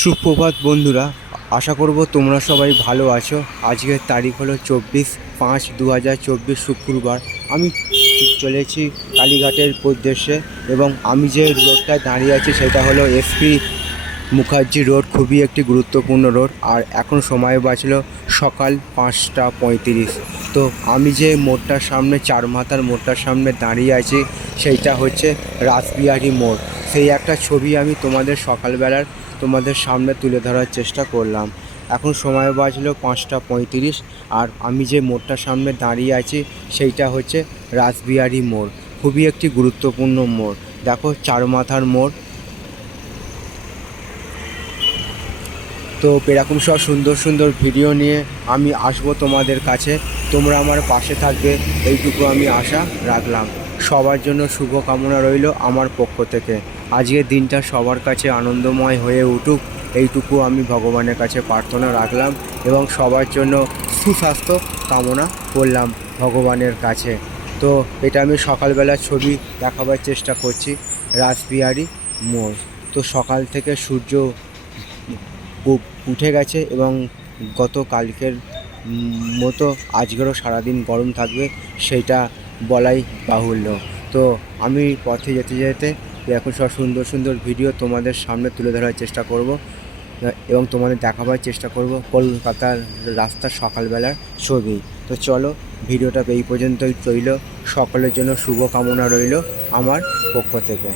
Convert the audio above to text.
সুপ্রভাত বন্ধুরা, আশা করব তোমরা সবাই ভালো আছো। আজকের তারিখ হলো 24/5/2024 শুক্রবার। আমি চলেছি কালীঘাটের উদ্দেশ্যে এবং আমি যে রোডটায় দাঁড়িয়ে আছি সেটা হলো এসপি মুখার্জি রোড। খুবই একটি গুরুত্বপূর্ণ রোড। আর এখন সময় বাজলো সকাল 5:35। তো আমি যে মোড়টার সামনে, চার মাথার মোড়টার সামনে দাঁড়িয়ে আছি সেইটা হচ্ছে রাসবিহারী মোড়। সেই একটা ছবি আমি তোমাদের সামনে তুলে ধরার চেষ্টা করলাম। এখন সময় বাজলো 5:35 আর আমি যে মোড়টার সামনে দাঁড়িয়ে আছি সেইটা হচ্ছে রাসবিহারী মোড়। খুবই একটি গুরুত্বপূর্ণ মোড়। দেখো, চার মাথার মোড়। তো এরকম সব সুন্দর সুন্দর ভিডিও নিয়ে আমি আসবো তোমাদের কাছে। তোমরা আমার পাশে থাকবে, এইটুকু আমি আশা রাখলাম। সবার জন্য শুভ কামনা রইল আমার পক্ষ থেকে। আজকের দিনটা সবার কাছে আনন্দময় হয়ে উঠুক, এইটুকু আমি ভগবানের কাছে প্রার্থনা রাখলাম এবং সবার জন্য সুস্বাস্থ্য কামনা করলাম ভগবানের কাছে। তো এটা আমি সকালবেলার ছবি দেখাবার চেষ্টা করছি, রাসবিহারী মোড়। তো সকাল থেকে সূর্য উঠে গেছে এবং গতকালকের মতো আজকেরও সারাদিন গরম থাকবে সেইটা বলাই বাহুল্য। তো আমি পথে যেতে যেতে এখন সব সুন্দর সুন্দর ভিডিও তোমাদের সামনে তুলে ধরার চেষ্টা করব এবং তোমাদের দেখাবার চেষ্টা করব কলকাতার রাস্তার সকালবেলার ছবি। তো চলো, ভিডিওটা এই পর্যন্তই রইল। সকলের জন্য শুভ কামনা রইল আমার পক্ষ থেকে।